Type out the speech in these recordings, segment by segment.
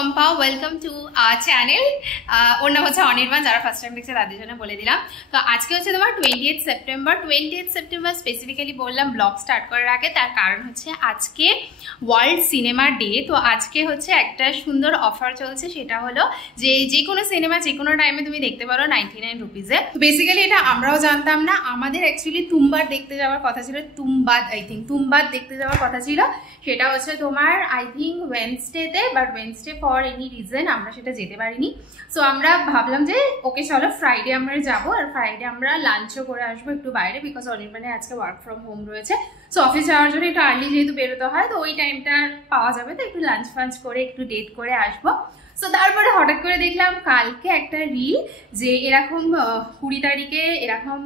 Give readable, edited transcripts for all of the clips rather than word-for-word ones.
Pampa, welcome to our channel. ওর নাম হচ্ছে অনির্বাণ, যারা ফার্স্ট টাইম দেখছে তাদের জন্য বলে দিলাম। তো আজকে হচ্ছে তোমার 28 সেপ্টেম্বর স্পেসিফিক্যালি বললাম ব্লগ স্টার্ট করার আগে, তার কারণ হচ্ছে আজকে ওয়ার্ল্ড সিনেমা ডে। তো আজকে হচ্ছে একটা সুন্দর অফার চলছে, সেটা হলো যে কোনো সিনেমা যে কোনো টাইমে তুমি দেখতে পারো 99 রুপিজে। বেসিক্যালি এটা আমরাও জানতাম না, আমাদের অ্যাকচুয়ালি তুমবাদ দেখতে যাওয়ার কথা ছিল, তুমবাদ দেখতে যাওয়ার কথা ছিল। সেটা হচ্ছে তোমার আই থিঙ্ক ওয়েডনেসডেতে, but Wednesday for any reason আমরা সেটা যেতে পারিনি। সো আমরা ভাবলাম যে ওকে চলো ফ্রাইডে আমরা যাবো, আর ফ্রাইডে আমরা লাঞ্চও করে আসবো একটু বাইরে, বিকজ অনির্বাণের আজকে ওয়ার্ক ফ্রম হোম রয়েছে। সো অফিস যাওয়ার জন্য একটু আর্লি যেহেতু বেরোতে হয়, তো ওই টাইমটা পাওয়া যাবে, তো একটু লাঞ্চ ফাঞ্চ করে একটু ডেট করে আসবো। সো তারপরে হঠাৎ করে দেখলাম কালকে একটা রিল যে এরকম 20 তারিখে এরকম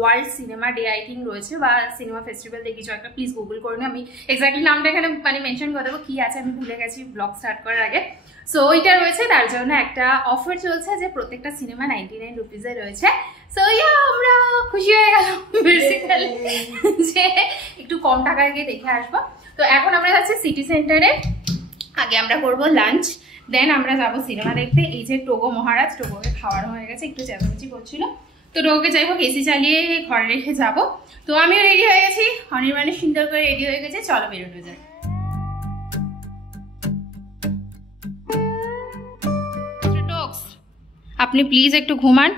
world cinema day I think রয়েছে, বা সিনেমা ফেস্টিভ্যাল দিয়ে কিছু একটা, প্লিজ গুগল করে আমি এক্স্যাক্টলি নামটা এখানে মানে মেনশন করে দেবো, কি আছে আমি ভুলে গেছি ব্লগ স্টার্ট করার আগে। সো ওইটা রয়েছে, তার জন্য একটা অফার চলছে যে প্রত্যেকটা সিনেমা 99 রুপিজে রয়েছে। সো আমরা খুশি হয়ে গেলাম বেসিক্যালি যে একটু কম টাকায় গিয়ে দেখে আসবো। তো এখন আমরা যাচ্ছি সিটি সেন্টারে, আগে আমরা করবো লাঞ্চ, দেন আমরা যাবো সিনেমা দেখতে। এই যে টোগো মহারাজ, টোগোকে খাওয়ানো হয়ে গেছে, একটু চেঁচামেচি করছিল, তো টোগোকে যাই হোক এসি চালিয়ে ঘরে রেখে যাবো। তো আমিও রেডি হয়ে গেছি, অনির্বাণের সুন্দর করে রেডি হয়ে গেছে, চলো বেরোনো যায়। আপনি প্লিজ একটু ঘুমান,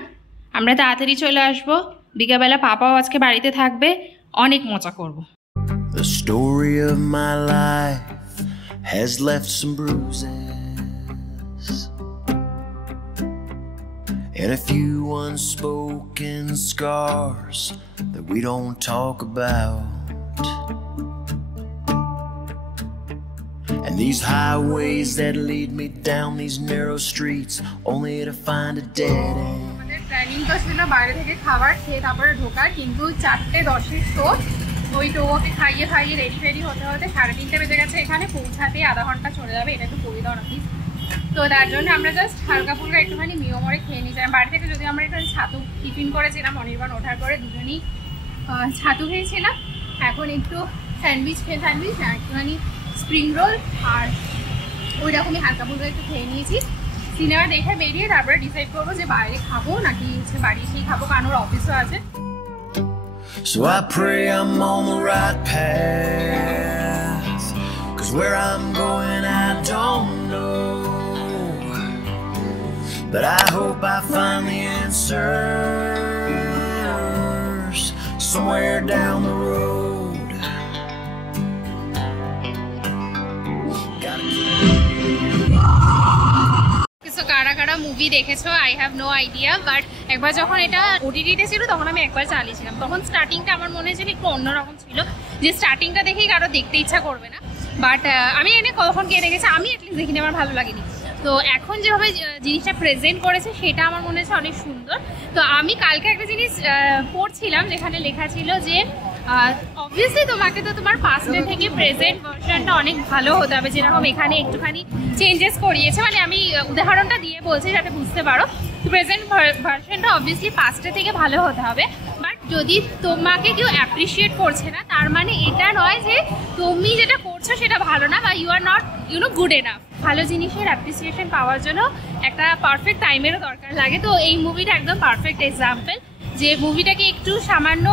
আমরা তাড়াতাড়ি চলে আসবো, বিকেলবেলা পাপাও আজকে বাড়িতে থাকবে, অনেক মজা করবো। The story of my life has left some bruises and a few unspoken scars that we don't talk about. And these highways that lead me down these narrow streets only to find a dead end. আমাদের planning তো ছিল বাইরে থেকে খাবার খেয়ে তারপরে ঢোকার, কিন্তু 4:10 তো ওই টোকে খাইয়ে রেডি হতে হতে 3:30 বেজে গেছে, এখানে পৌঁছাতে আধা ঘন্টা চলে যাবে, এটা একটু করে দাও না প্লিজ। তো তার জন্য আমরা জাস্ট হালকা ফুলকা একটুখানি মিয়মরে খেয়ে নিয়েছিলাম বাড়ি থেকে, যদি আমরা একটু ছাতু টিফিন করেছিলাম, অনির্বাণ ওঠার পরে দুজনেই ছাতু খেয়েছিলাম। এখন একটু স্যান্ডউইচ একটুখানি স্প্রিং রোল আর ওই রকমই হালকা ফুলকা একটু খেয়ে নিয়েছি। সিনেমা দেখে বেরিয়ে তারপরে ডিসাইড করবো যে বাইরে খাবো নাকি হচ্ছে বাড়ি এসেই খাবো, কারণ ওর অফিসও আছে। So I pray I'm on the right path, 'cause where I'm going I don't know, but I hope I find the answers somewhere down the road. কারা কারা মুভি দেখেছো I have no idea, but একবার যখন এটা ওটিটিতে ছিল তখন আমি একবার চালিয়েছিলাম, তখন স্টার্টিংটা আমার মনে হয়েছিল একটু অন্যরকম ছিল, যে স্টার্টিংটা দেখেই কারো দেখতে ইচ্ছা করবে না, বাট আমি এনে কখন কে দেখেছি, আমি অ্যাটলিস্ট দেখিনি, আমার ভালো লাগেনি। তো এখন যেভাবে জিনিসটা প্রেজেন্ট করেছে সেটা আমার মনে হচ্ছে অনেক সুন্দর। তো আমি কালকে একটা জিনিস পড়ছিলাম যেখানে লেখা ছিল যে অবভিয়াসলি তোমাকে তো তোমার পাস্টের থেকে প্রেজেন্ট ভার্সনটা অনেক ভালো হতে হবে, যেরকম এখানে একটুখানি চেঞ্জেস করিয়েছে, মানে আমি উদাহরণটা দিয়ে বলছি যাতে বুঝতে পারো। প্রেজেন্ট ভার্সনটা অবভিয়াসলি পাস্টের থেকে ভালো হতে হবে, বাট যদি তোমাকে কেউ অ্যাপ্রিসিয়েট করছে না তার মানে এটা নয় যে তুমি যেটা করছো সেটা ভালো না, বা you are not good enough. ভালো জিনিসের অ্যাপ্রিসিয়েশন পাওয়ার জন্য একটা পারফেক্ট টাইমেরও দরকার লাগে। তো এই মুভিটা একদম পারফেক্ট এক্সাম্পল, যে মুভিটাকে একটু সামান্য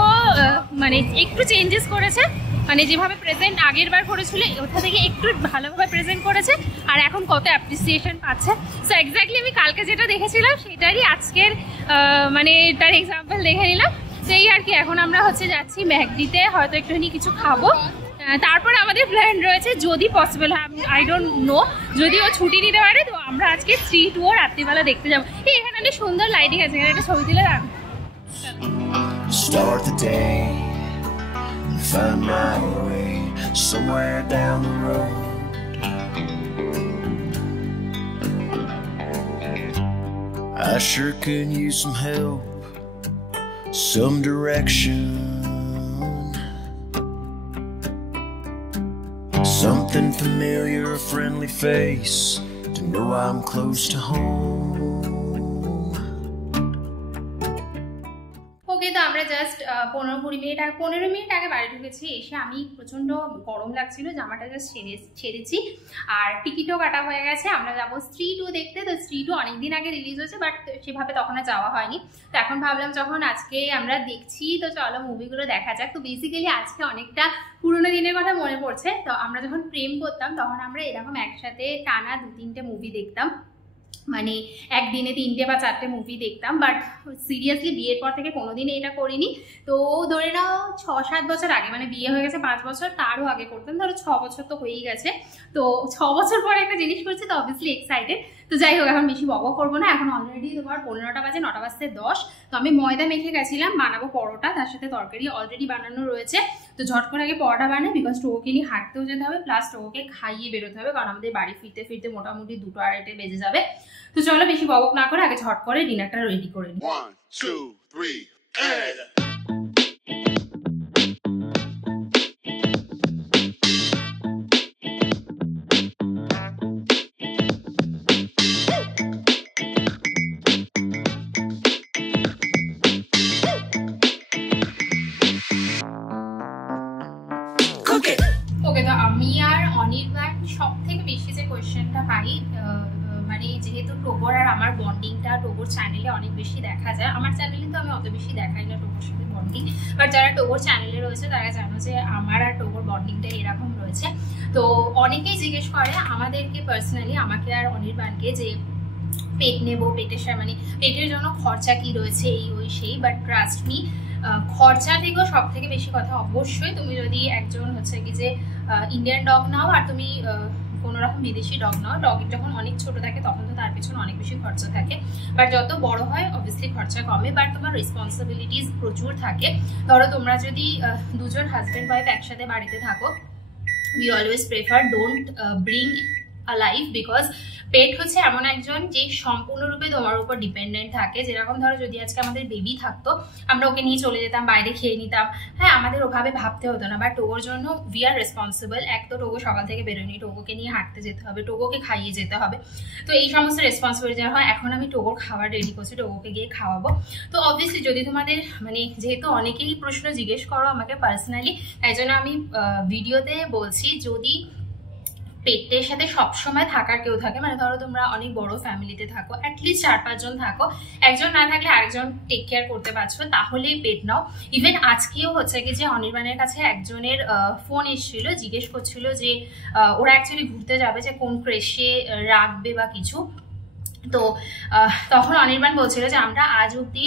মানে একটু চেঞ্জেস করেছে, মানে যেভাবে প্রেজেন্ট আগের বার করেছিল ওটা থেকে একটু ভালোভাবে প্রেজেন্ট করেছে, আর এখন কত অ্যাপ্রিসিয়েশন পাচ্ছে। সো এক্স্যাক্টলি আমি কালকে যেটা দেখেছিলাম সেটারই আজকের মানে তার এক্সাম্পল দেখে নিলাম। সেই আর কি, এখন আমরা হচ্ছে যাচ্ছি ম্যাকডিতে, হয়তো একটুখানি কিছু খাবো, তারপরে আমাদের প্ল্যান রয়েছে যদি পসিবল হয়, আই ডোন্ট নো, যদি ও ছুটি দিতে পারে তো আমরা আজকে স্ট্রিট ও রাত্রিবেলা দেখতে যাবো। এখানে অনেক সুন্দর লাইটিং আছে, এখানে একটা ছবি তুলে দাম। Start the day and find my way somewhere down the road. I sure could use some help, some direction, something familiar, a friendly face to know I'm close to home. ওকে, তো আমরা just 15 minute আগে বাড়ি ঢুকেছি। এসে আমি প্রচণ্ড গরম লাগছিল, জামাটা জাস্ট ছেড়েছি আর টিকিটও কাটা হয়ে গেছে। আমরা যাবো স্ত্রী 2 দেখতে। তো স্ত্রী 2 অনেকদিন আগে রিলিজ হয়েছে, বাট সেভাবে তখন আর যাওয়া হয়নি। তো এখন ভাবলাম যখন আজকে আমরা দেখছি তো চলো মুভিগুলো দেখা যাক। তো বেসিক্যালি আজকে অনেকটা পুরোনো দিনের কথা মনে পড়ছে। তো আমরা যখন প্রেম করতাম তখন আমরা এরকম একসাথে টানা 2-3টে মুভি দেখতাম, মানে একদিনে 3টে বা 4টে মুভি দেখতাম। বাট সিরিয়াসলি বিয়ের পর থেকে কোনোদিনই এটা করিনি। তো ধরে নাও 6-7 বছর আগে, মানে বিয়ে হয়ে গেছে 5 বছর, তারও আগে করতাম। ধরো 6 বছর তো হয়েই গেছে। তো 6 বছর পরে একটা জিনিস করছি, তো অবভিয়াসলি এক্সাইটেড। তো যাই হোক, এখন বেশি বক করবো না। এখন অলরেডি তোমার 15টা বাজে, 9টা বাজতে 10। তো আমি ময়দা মেখে গেছিলাম, বানাবো পরোটা, তার সাথে তরকারি অলরেডি বানানো রয়েছে। তো ঝট করে আগে পরোটা বানাই, বিকজ টোকে নিয়ে হাঁটতেও যেতে হবে, প্লাস টোকে খাইয়ে বেরোতে হবে, কারণ আমাদের বাড়ি ফিরতে ফিরতে মোটামুটি 2-2:30 বেজে যাবে। তো চলো বেশি বক না করে আগে ঝট করে ডিনারটা রেডি করে নিই। 1 2 3 and ওকে, তো আমি আর অনির্বাণ সব থেকে বেশি যে কোয়েশ্চেনটা পাই, মানে যেহেতু টোগর আর আমার বন্ডিংটা টোগর চ্যানেলে অনেক বেশি দেখা যায়। আমার চ্যানেলে তো আমি অত বেশি দেখাই না টোগর সাথে বন্ডিং, বাট যারা টোগর চ্যানেলে রয়েছে তারা জানো যে আমার আর টোগর বন্ডিংটা এরকম রয়েছে। তো অনেকেই জিজ্ঞেস করে আমাদেরকে পার্সোনালি, আমাকে আর অনির্বাণকে, যে পেট নেবো, মানে পেটের জন্য খরচা কি রয়েছে, এই ওই সেই। বাট ট্রাস্ট মি, খরচা থেকেও সব থেকে বেশি কথা অবশ্যই তুমি যদি একজন হচ্ছে কি যে ইন্ডিয়ান ডগ নাও আর তুমি কোনো রকম বিদেশি ডগ নাও, ডগ যখন অনেক ছোট থাকে তখন তো তার পেছনে অনেক বেশি খরচা থাকে। বাট যত বড় হয় অবভিয়াসলি খরচা কমে, বাট তোমার রেসপন্সিবিলিটিস প্রচুর থাকে। ধরো তোমরা যদি দুজন হাজব্যান্ড ওয়াইফ একসাথে বাড়িতে থাকো, we always prefer don't bring a life, because pet হচ্ছে এমন একজন যে সম্পূর্ণরূপে তোমার উপর ডিপেন্ডেন্ট থাকে। যেরকম ধরো যদি আজকে আমাদের বেবি থাকতো, আমরা ওকে নিয়ে চলে যেতাম, বাইরে খেয়ে নিতাম, হ্যাঁ আমাদের ওভাবে ভাবতে হতো না। বাট টোগোর জন্য উই আর রেসপন্সিবল। এক তো টোগো সকাল থেকে বেরোয়নি, টোগোকে নিয়ে হাঁটতে যেতে হবে, টোগোকে খাইয়ে যেতে হবে। তো এই সমস্ত রেসপন্সিবিলিটি হয়। এখন আমি টোগোর খাবার রেডি করছি, টোগোকে গিয়ে খাওয়াবো। তো অবভিয়াসলি যদি তোমাদের মানে যেহেতু অনেকেই প্রশ্ন জিজ্ঞেস করো আমাকে পার্সোনালি, তাই জন্য আমি ভিডিওতে বলছি, যদি পেটের সাথে সবসময় থাকার কেউ থাকে, মানে ধরো তোমরা অনেক বড় ফ্যামিলিতে থাকো, অ্যাটলিস্ট 4-5 জন থাকো, একজন না থাকলে আরেকজন টেক কেয়ার করতে পারছো, তাহলেই পেট নাও। ইভেন আজকেও হচ্ছে কি যে অনির্বাণের কাছে একজনের ফোন এসেছিল, জিজ্ঞেস করছিল যে ওরা অ্যাকচুয়ালি ঘুরতে যাবে, যে কোন ক্রেশে রাখবে বা কিছু। তো তখন অনির্বাণ বলছিল যে আমরা আজ অব্দি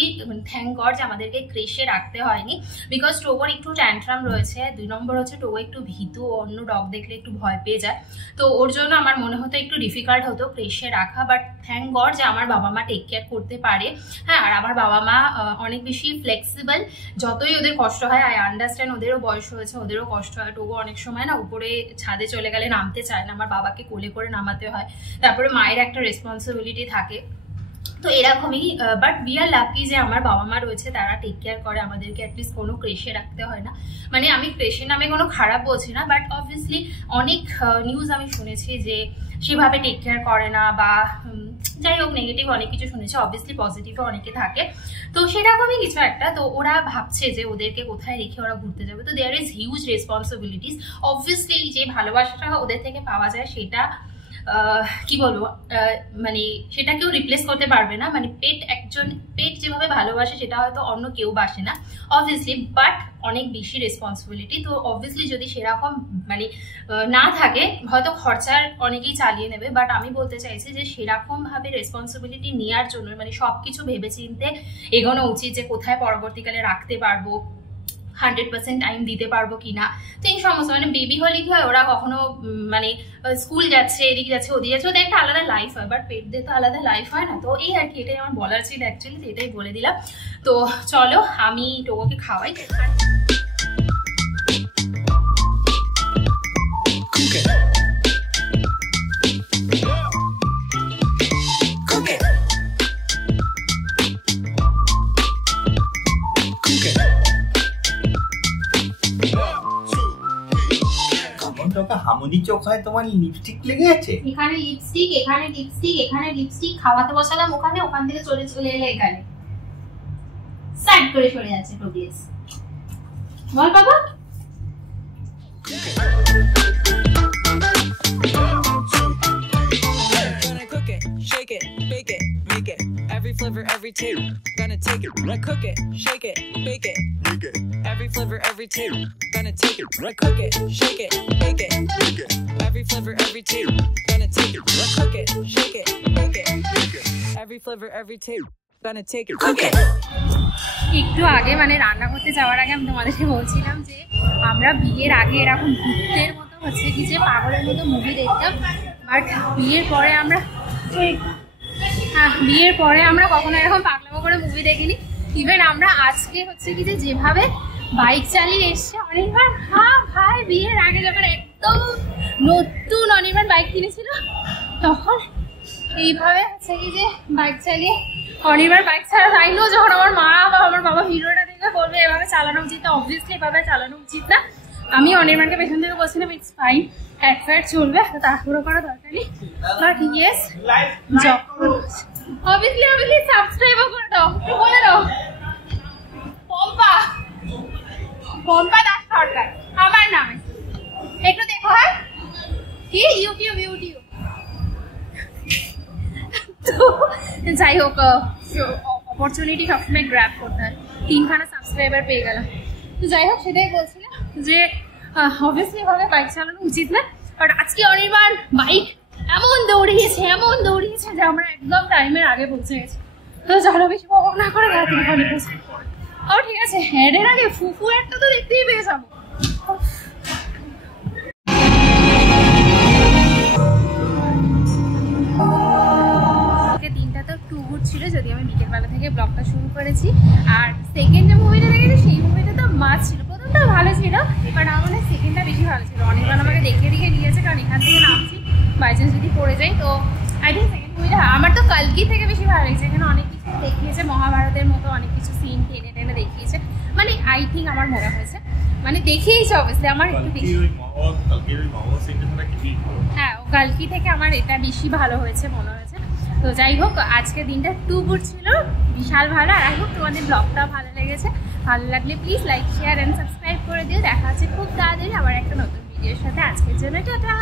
থ্যাংক গড যে আমাদেরকে ক্রেশে রাখতে হয়নি, বিকজ টোগোর একটু ট্যান্ট্রাম রয়েছে। 2 নম্বর হচ্ছে টোগো একটু ভীতু, অন্য ডগ দেখলে একটু ভয় পেয়ে যায়। তো ওর জন্য আমার মনে হতো একটু ডিফিকাল্ট হতো ক্রেশে রাখা। বাট থ্যাংক গড যে আমার বাবা মা টেক কেয়ার করতে পারে। হ্যাঁ, আর আমার বাবা মা অনেক বেশি ফ্লেক্সিবল। যতই ওদের কষ্ট হয়, আই আন্ডারস্ট্যান্ড, ওদেরও বয়স হয়েছে, ওদেরও কষ্ট হয়। টোগো অনেক সময় না উপরে ছাদে চলে গেলে নামতে চায় না, আমার বাবাকে কোলে করে নামাতে হয়, তারপরে মায়ের একটা রেসপন্সিবিলিটি থাকে। তো এরকমই। বাট উই আর লাকি যে আমার বাবা মা রয়েছে, তারা টেক কেয়ার করে আমাদেরকে, অ্যাটলিস্ট কোনো ক্রেশে রাখতে হয় না। মানে আমি ক্রেশের নামে কোনো খারাপ বলছি না, বাট অবভিয়াসলি অনেক নিউজ আমি শুনেছি যে সেভাবে টেক কেয়ার করে না, বা যাই হোক নেগেটিভ অনেক কিছু শুনেছি। অবভিয়াসলি পজিটিভও অনেকে থাকে, তো সেরকমই কিছু একটা। তো ওরা ভাবছে যে ওদেরকে কোথায় রেখে ওরা ঘুরতে যাবে। তো there is huge responsibilities. Obviously যে ভালোবাসাটা ওদের থেকে পাওয়া যায় সেটা কি বলবো, মানে সেটা কেউ রিপ্লেস করতে পারবে না। মানে পেট যেভাবে ভালোবাসে সেটা হয়তো অন্য কেউ বাসে না অবভিয়াসলি, বাট অনেক বেশি রেসপন্সিবিলিটি। তো অবভিয়াসলি যদি সেরকম মানে না থাকে, হয়তো খরচার অনেকেই চালিয়ে নেবে, বাট আমি বলতে চাইছি যে সেরকম ভাবে রেসপন্সিবিলিটি নেওয়ার জন্য মানে সবকিছু ভেবে চিন্তে এগোনো উচিত, যে কোথায় পরবর্তীকালে রাখতে পারবো, 100% টাইম দিতে পারবো কিনা। তো এই সমস্ত মানে বেবি হলে কি হয়, ওরা কখনো মানে স্কুল যাচ্ছে, এদিকে যাচ্ছে, ওদিকে যাচ্ছে, ওদের একটা আলাদা লাইফ হয়, বাট পেটদের তো আলাদা লাইফ হয় না। তো এই আর কি, এটাই আমার বলার ছিল অ্যাকচুয়ালি, তো এটাই বলে দিলাম। তো চলো আমি টোগোকে খাওয়াই। হামুনি চোখ হয়, তোমার লিপস্টিক লেগে আছে, এখানে লিপস্টিক, এখানে লিপস্টিক, এখানে লিপস্টিক, খাওয়াতে বসালাম ওখানে, ওখান থেকে চলে চলে এলে এখানে, সাইড করে সরে যাচ্ছে টোগিস। বল বাবা। Gonna cook it, shake it, bake it, make it. Every flavor, every taste. Gonna take it, cook it, shake it, bake it. Every flavor, every taste. Gonna take it, cook it, shake it, bake it. Every flavor, every taste. Gonna take it, cook it, shake it, bake it. Every flavor, every taste. Gonna take it, cook it. একটু আগে মানে রান্না করতে যাওয়ার আগে আমি তোমাদেরকে বলছিলাম যে আমরা বিয়ের আগে এরকম ভূতের মতো হচ্ছে কি যে পাগলের মতো মুভি দেখতাম, বাট বিয়ের পরে আমরা কখনো এরকম পাগলামো করে মুভি দেখিনি। ইভেন আমরা আজকে হচ্ছে কি যে যেভাবে বাইক চালিয়ে এসছে অনির্বাণ, হ্যাঁ ভাই বিয়ের আগে যখন একদম নতুন অনির্বাণ বাইক কিনেছিল তখন এইভাবে হচ্ছে কি যে বাইক চালিয়ে অনির্বাণ বাইক ছাড়া যাইলো। যখন আমার মা বা আমার বাবা ভিডিওটা দেখে বলবে এভাবে চালানো উচিত না, অবভিয়াসলি এভাবে চালানো উচিত না। আমি অনির্বাণকে পেছন থেকে বলছিলাম ইটস ফাইন, একসাইড চলবে, তাড়াহুড়ো করা দরকার নেই। বাট ইয়েস, যখন অবভিয়াসলি সাবস্ক্রাইবও করে দাও, একটু বলে দাও। পম্পা দাস সরকার আমার নামে, একটু দেখো। হ্যাঁ কি ইউটিউব তো যাই হোক, অপরচুনিটি সবসময় গ্র্যাব করতে হয়। 3খানা সাবস্ক্রাইবার পেয়ে গেলাম। তো যাই হোক, সেটাই বলছিলাম যে অবভিয়াসলি এভাবে বাইক চালানো উচিত না। বাট আজকে অনির্বাণ বাইক এমন দৌড়িয়েছে যে আমরা একদম টাইমের আগে পৌঁছে গেছি। তো চলো বেশি বক না করে রাত্রি খালি পৌঁছে। ও ঠিক আছে, হেডের আগে ফুফু একটা তো দেখতেই পেয়ে যাবো। ছিল যদি আমি বিকেলবেলা থেকে ব্লগটা শুরু করেছি। আর সেকেন্ড যে মুভিটা দেখেছি সেই মুভিটা তো মাস্ট ছিল। প্রথমটা ভালো ছিল, বাট আমার সেকেন্ডটা বেশি ভালো ছিল। অনেকবার আমাকে দেখে নিয়েছে, কারণ এখান থেকে নামছি, বাই চান্স যদি পড়ে যাই। তো আই থিঙ্ক সেকেন্ড মুভিটা আমার তো কালকি থেকে বেশি ভালো লেগেছে। এখানে অনেক কিছু দেখিয়েছে, মহাভারতের মতো অনেক কিছু সিন টেনে দেখিয়েছে। মানে আই থিঙ্ক আমার মনে হয়েছে, মানে দেখিয়েছে অবশ্যই আমার একটু বেশি। হ্যাঁ, ও কালকি থেকে আমার এটা বেশি ভালো হয়েছে মনে হয়েছে। তো যাই হোক, আজকের দিনটা টু গুড ছিল, বিশাল ভালো। আর আই হোপ তোমাদের ব্লগটা ভালো লেগেছে। ভালো লাগলে please like, share and subscribe করে দিও। দেখা হচ্ছে খুব তাড়াতাড়ি আবার একটা নতুন ভিডিওর সাথে। আজকের জন্য টাটা।